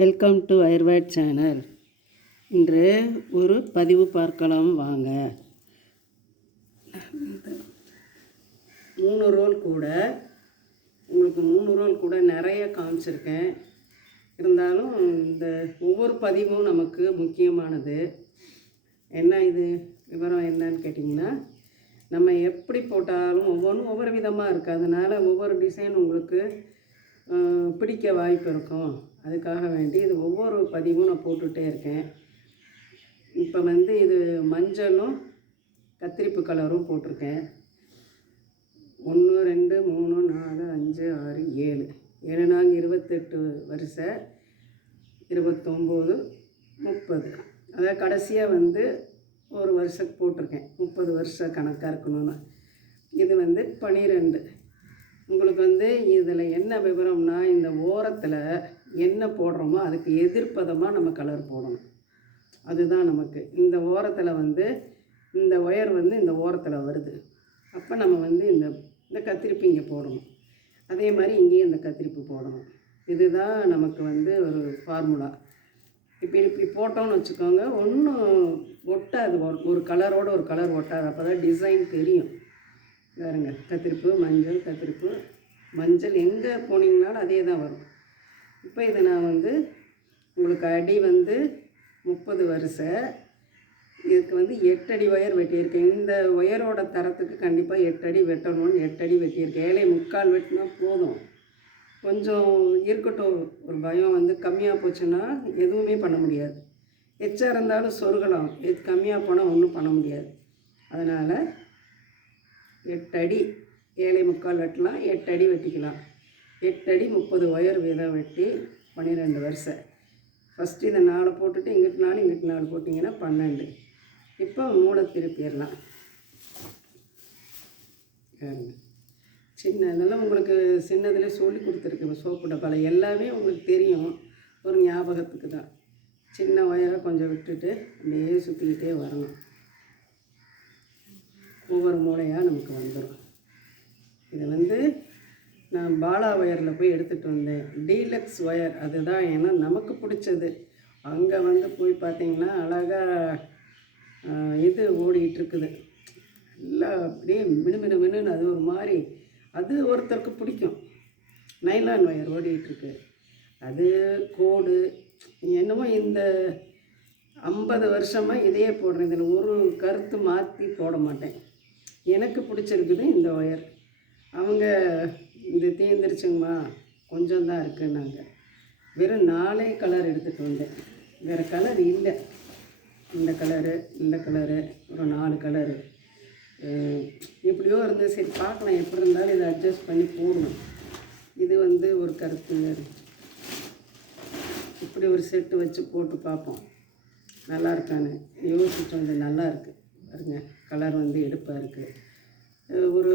Welcome to ஐர்வேட் channel. இன்று ஒரு பதிவு பார்க்கலாம் வாங்க. 3 ரோல் கூட உங்களுக்கு 3 ரோல் கூட நிறைய காமிச்சிருக்கேன். இருந்தாலும் இந்த ஒவ்வொரு பதிவும் நமக்கு முக்கியமானது. என்ன இது விவரம் என்னன்னு கேட்டிங்கன்னா, நம்ம எப்படி போட்டாலும் ஒவ்வொன்றும் ஒவ்வொரு விதமாக இருக்குது. அதனால் ஒவ்வொரு டிசைன் உங்களுக்கு பிடிக்க வாய்ப்பு இருக்கும். அதுக்காக வேண்டி இது ஒவ்வொரு பதிவும் நான் போட்டுகிட்டே இருக்கேன். இப்போ இது மஞ்சளும் கத்திரிப்பு கலரும் போட்டிருக்கேன். 1 2 3 4 5 6 7 7 நாங்கள் 28 வரிசை, 29 30. அதாவது கடைசியாக ஒரு வருஷத்துக்கு போட்டிருக்கேன். 30 வருஷம் கணக்காக இருக்கணும்னு. இது 12. உங்களுக்கு இதில் என்ன விவரம்னா, இந்த ஓரத்தில் என்ன போடுறோமோ அதுக்கு எதிர்ப்பதமாக நம்ம கலர் போடணும். அதுதான் நமக்கு இந்த ஓரத்தில் இந்த ஒயர் இந்த ஓரத்தில் வருது. அப்போ நம்ம இந்த இந்த கத்திரிப்பு இங்கே போடணும். அதே மாதிரி இங்கேயும் இந்த கத்திரிப்பு போடணும். இதுதான் நமக்கு ஒரு ஃபார்முலா. இப்படி போட்டோம்னு வச்சுக்கோங்க, ஒன்றும் ஒட்டாது. ஒரு கலரோட ஒரு கலர் ஒட்டாது. அப்போ தான் டிசைன் தெரியும். பாருங்க, கத்திரிப்பு மஞ்சள், கத்திரிப்பு மஞ்சள் எங்கே போனீங்கனாலும் அதே தான் வரும். இப்போ இதை நான் உங்களுக்கு அடி 30 வரிசை, இதுக்கு 8 அடி ஒயர் வெட்டியிருக்கேன். இந்த ஒயரோட தரத்துக்கு கண்டிப்பாக 8 அடி வெட்டணும்னு 8 அடி வெட்டியிருக்கேன். 7.25 வெட்டினா போதும். கொஞ்சம் இருக்கட்டும், ஒரு பயம் கம்மியாக போச்சுன்னா எதுவுமே பண்ண முடியாது. எச்சா இருந்தாலும் சொருகலாம், கம்மியாக போனால் ஒன்றும் பண்ண முடியாது. அதனால் 8 அடி 7.25 வெட்டலாம், 8 அடி வெட்டிக்கலாம். 8 அடி 30 ஒயர் வீதம் வெட்டி 12 வரிசை. ஃபஸ்ட்டு இதை 4 போட்டுட்டு இங்கிட்டு 4 போட்டிங்கன்னா 12. இப்போ மூளை திருப்பிடலாம். இதெல்லாம் உங்களுக்கு சின்னதில் சொல்லி கொடுத்துருக்கு. சோப்பு டப்பாவில் எல்லாமே உங்களுக்கு தெரியும். ஒரு ஞாபகத்துக்கு தான். சின்ன ஒயரை கொஞ்சம் விட்டுட்டு அப்படியே சுற்றிக்கிட்டே வரணும். ஒவ்வொரு மூளையாக நமக்கு வந்துடும். இது நான் பாலா ஒயரில் போய் எடுத்துகிட்டு வந்தேன். டீலக்ஸ் ஒயர் அதுதான். ஏன்னா நமக்கு பிடிச்சது. அங்கே போய் பார்த்திங்கன்னா அழகாக இது ஓடிட்டுருக்குது. எல்லாம் அப்படியே மினுன்னு அது ஒரு மாதிரி, அது ஒருத்தருக்கு பிடிக்கும். நைலான் ஒயர் ஓடிட்டுருக்கு. அது கோடு என்னமோ இந்த 50 வருஷமாக இதையே போடுறேன். இதில் ஒரு கருத்து மாற்றி போட மாட்டேன். எனக்கு பிடிச்சிருக்குது இந்த ஒயர். அவங்க இது தீர்ந்துருச்சுங்கம்மா, கொஞ்சம் தான் இருக்குன்னாங்க. வெறும் 4 கலர் எடுத்துகிட்டு வந்தேன். வேறு கலர் இல்லை. இந்த கலரு, இந்த கலரு, ஒரு 4 கலரு எப்படியோ இருந்து. சரி பார்க்கலாம், எப்படி இருந்தாலும் இதை அட்ஜஸ்ட் பண்ணி போடணும். இது ஒரு கருத்து. இப்படி ஒரு செட்டு வச்சு போட்டு பார்ப்போம், நல்லா இருக்கான்னு யோசிச்சோம். இது நல்லா இருக்குது பாருங்க. கலர் எடுப்பாக இருக்குது.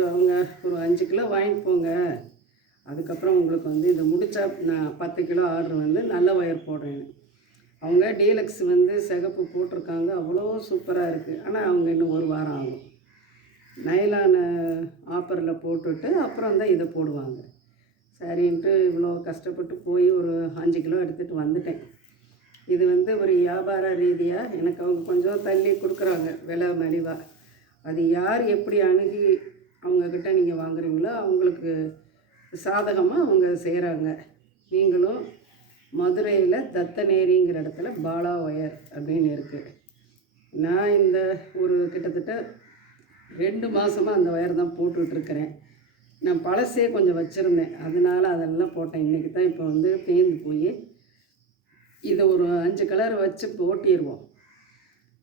அவங்க ஒரு 5 கிலோ வாங்கிட்டு போங்க. அதுக்கப்புறம் உங்களுக்கு இதை முடித்தா நான் 10 கிலோ ஆர்டர் நல்ல ஒயர் போடுறேன்னு. அவங்க டீலக்ஸ் சிகப்பு போட்டிருக்காங்க. அவ்வளோ சூப்பராக இருக்குது. ஆனால் அவங்க இன்னும் 1 வாரம் ஆகும். நைலான ஆப்பரில் போட்டுட்டு அப்புறம் தான் இதை போடுவாங்க. சரின்ட்டு இவ்வளோ கஷ்டப்பட்டு போய் ஒரு 5 கிலோ எடுத்துகிட்டு வந்துட்டேன். இது ஒரு வியாபார ரீதியாக எனக்கு அவங்க கொஞ்சம் தள்ளி கொடுக்குறாங்க, விலை மலிவாக. அது யார் எப்படி அணுகி அவங்கக்கிட்ட நீங்கள் வாங்குறீங்களோ அவங்களுக்கு சாதகமாக அவங்க செய்கிறாங்க. நீங்களும் மதுரையில் தத்தநேரிங்கிற இடத்துல பாலா ஒயர் அப்படின்னு இருக்குது. நான் இந்த ஒரு கிட்டத்தட்ட 2 மாதமாக அந்த ஒயர் தான் போட்டுட்ருக்கிறேன். நான் பழசே கொஞ்சம் வச்சுருந்தேன், அதனால் அதெல்லாம் போட்டேன். இன்றைக்கி தான் இப்போ தேர்ந்து போய் இதை ஒரு 5 கலர் வச்சு போட்டிடுவோம்.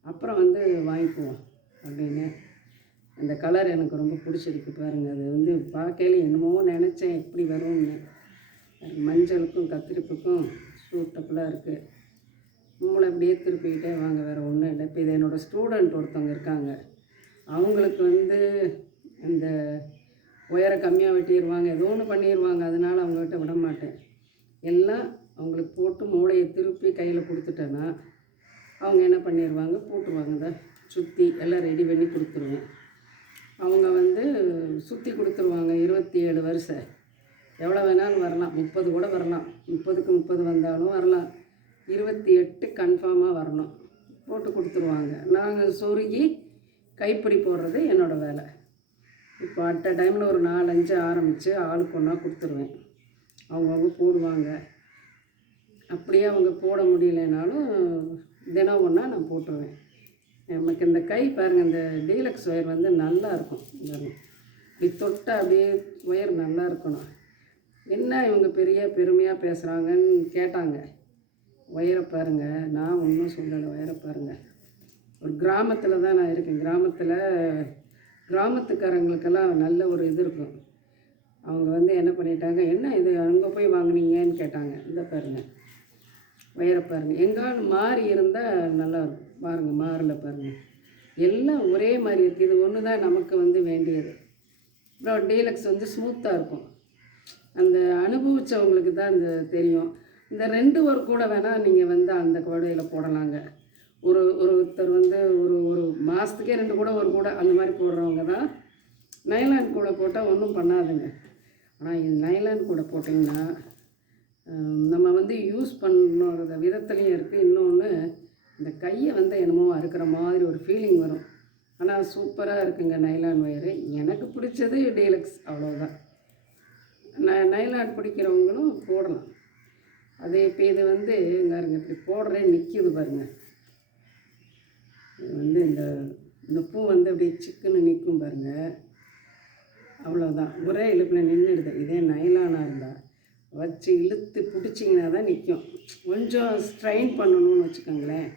அப்புறம் வாங்கிக்குவோம் அப்படின்னு. அந்த கலர் எனக்கு ரொம்ப பிடிச்சிருக்கு பாருங்கள். அது பார்க்கையில என்னமோ நினச்சேன் எப்படி வரும்னு. மஞ்சளுக்கும் கத்திரிப்புக்கும் சூட்டபுளாக இருக்குது. மூளை அப்படியே திருப்பிக்கிட்டே வாங்க, வேறு ஒன்றும் இல்லை. இப்போ இது என்னோடய ஸ்டூடெண்ட் ஒருத்தவங்க இருக்காங்க. அவங்களுக்கு இந்த ஒயரை கம்மியாக வெட்டிடுவாங்க, ஏதோ ஒன்று பண்ணிடுவாங்க. அதனால் அவங்ககிட்ட விட மாட்டேன். எல்லாம் அவங்களுக்கு போட்டு மூளையை திருப்பி கையில் கொடுத்துட்டேன்னா அவங்க என்ன பண்ணிடுவாங்க, போட்டுருவாங்க. தான் சுற்றி எல்லாம் ரெடி பண்ணி கொடுத்துருவேன். அவங்க சுற்றி கொடுத்துருவாங்க. 27 வருஷம் எவ்வளோ வேணாலும் வரலாம். 30 கூட வரலாம். 30க்கு 30 வந்தாலும் வரலாம். 28 கன்ஃபார்மாக வரணும். போட்டு கொடுத்துருவாங்க. நாங்கள் சொருகி கைப்பிடி போடுறது என்னோடய வேலை. இப்போ அட் அ டைமில் ஒரு 4-5 ஆரம்பித்து ஆளுக்கு ஒன்றா கொடுத்துருவேன். அவங்கவுங்க போடுவாங்க. அப்படியே அவங்க போட முடியலைனாலும் தினம் ஒன்றா நான் போட்டுருவேன். நமக்கு இந்த கை பாருங்கள், இந்த டீலக்ஸ் ஒயர் வந்து நல்லா இருக்கும். இப்படி தொட்டால் அப்படியே ஒயர் நல்லா இருக்கணும். என்ன இவங்க பெருமையாக பேசுகிறாங்கன்னு கேட்டாங்க. ஒயரை பாருங்கள், நான் ஒன்றும் சொல்லலை. ஒயரை பாருங்கள். ஒரு கிராமத்தில் தான் நான் இருக்கேன். கிராமத்துக்காரங்களுக்கெல்லாம் நல்ல ஒரு இது இருக்கும். அவங்க வந்து என்ன பண்ணிட்டாங்க, என்ன இது அங்கே போய் வாங்கினீங்கன்னு கேட்டாங்க. இந்த பாருங்கள், ஒயரை பாருங்கள். எங்காலும் மாறி இருந்தால் நல்லா இருக்கும். பாருங்கள், மாறல பாருங்கள், எல்லாம் ஒரே மாதிரி இருக்குது. இது ஒன்று தான் நமக்கு வந்து வேண்டியது. அப்புறம் டீலக்ஸ் வந்து ஸ்மூத்தாக இருக்கும். அந்த அனுபவித்தவங்களுக்கு தான் இந்த தெரியும். இந்த 2 ஒரு கூட வேணால் நீங்கள் வந்து அந்த கூடையில் போடலாங்க. ஒருத்தர் வந்து ஒரு மாதத்துக்கே 2 கூட ஒரு கூட அந்த மாதிரி போடுறவங்க தான். நைலான் கூட போட்டால் ஒன்றும் பண்ணாதுங்க. ஆனால் இது நைலான் கூட போட்டிங்கன்னா நம்ம வந்து யூஸ் பண்ணுற விதத்துலேயும் இருக்குது. இன்னொன்று, இந்த கையை வந்து என்னமோ அறுக்கிற மாதிரி ஒரு ஃபீலிங் வரும். ஆனால் சூப்பராக இருக்குங்க நைலான் ஒயரு. எனக்கு பிடிச்சது டீலக்ஸ், அவ்வளோதான். நைலான் பிடிக்கிறவங்களும் போடலாம். அதே இப்போ இது வந்து பாருங்க, இப்படி போடுறேன் நிற்கிது பாருங்கள். இது வந்து இந்த பூ வந்து அப்படியே சிக்குன்னு நிற்கும் பாருங்கள். அவ்வளோதான், ஒரே இழுப்பில் நின்றுடுது. இதே நைலானாக இருந்தால் வச்சு இழுத்து பிடிச்சிங்கன்னா தான் நிற்கும். கொஞ்சம் ஸ்ட்ரெயின் பண்ணணும்னு வச்சுக்கோங்களேன்.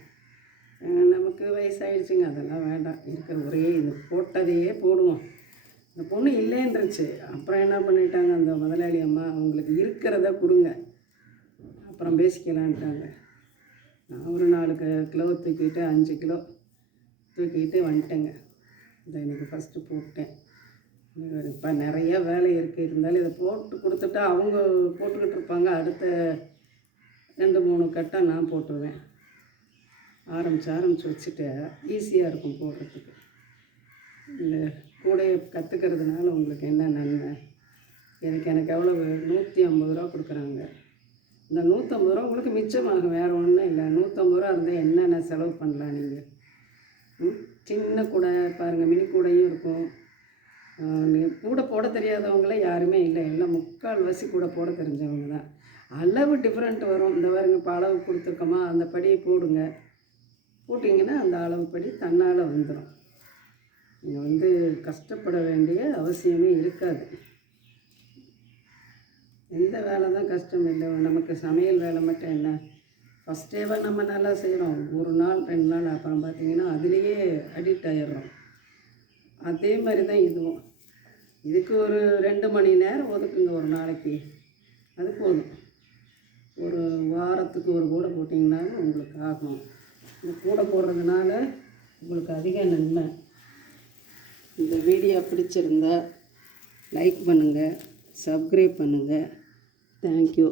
நமக்கு வயசாகிடுச்சுங்க, அதெல்லாம் வேண்டாம். இருக்கிற ஒரே இது போட்டதையே போடுவோம். இந்த பொண்ணு இல்லைன்றுச்சு. அப்புறம் என்ன பண்ணிட்டாங்க அந்த முதலாளி அம்மா, அவங்களுக்கு இருக்கிறத கொடுங்க, அப்புறம் பேசிக்கலான்ட்டாங்க. நான் ஒரு 4 கிலோ தூக்கிட்டு 5 கிலோ தூக்கிட்டு வந்துட்டேங்க. இதை இன்றைக்கி ஃபஸ்ட்டு போட்டேன். இப்போ நிறைய வேலை இருக்குது. இருந்தாலும் இதை போட்டு கொடுத்துட்டா அவங்க போட்டுக்கிட்டு இருப்பாங்க. அடுத்த 2-3 கட்டை நான் போட்டுருவேன். ஆரம்பித்து வச்சுட்டு ஈஸியாக இருக்கும் போடுறதுக்கு. இந்த கூடையை கற்றுக்கிறதுனால உங்களுக்கு என்ன நன்மை? எனக்கு எவ்வளவு 150 ரூபா கொடுக்குறாங்க. இந்த 150 ரூபா உங்களுக்கு மிச்சமாகும், வேறு ஒன்றும் இல்லை. 150 ரூபா இருந்தால் என்னென்ன செலவு பண்ணலாம் நீங்கள்? சின்ன கூடை பாருங்கள், மினி கூடையும் இருக்கும். கூட போட தெரியாதவங்களே யாருமே இல்லை. எல்லாம் முக்கால்வாசி கூட போட தெரிஞ்சவங்க தான். அளவு டிஃப்ரெண்ட் வரும். இந்த பாருங்க, இப்போ அளவு கொடுத்துருக்கோமா, அந்த படியை போடுங்க. போட்டிங்கன்னா அந்த அளவுப்படி தன்னால் வந்துடும். நீங்கள் வந்து கஷ்டப்பட வேண்டிய அவசியமே இருக்காது. எந்த வேலை தான் கஷ்டம் இல்லை. நமக்கு சமையல் வேலை மட்டும் என்ன, ஃபஸ்ட் டேவை நம்ம நல்லா செய்கிறோம். 1 நாள் 2 நாள் அப்புறம் பார்த்திங்கன்னா அதுலேயே அடிக்ட் ஆகிடுறோம். அதே மாதிரி தான் இதுவும். இதுக்கு ஒரு 2 மணி நேரம் ஒதுக்குங்க ஒரு நாளைக்கு, அது போதும். ஒரு வாரத்துக்கு ஒரு கூடை போட்டிங்கனாலும் உங்களுக்கு ஆகும். இந்த கூடை போடுறதுனால உங்களுக்கு அதிக நன்மை. இந்த வீடியோ பிடிச்சிருந்தா லைக் பண்ணுங்கள், சப்ஸ்கிரைப் பண்ணுங்கள். தேங்க்யூ.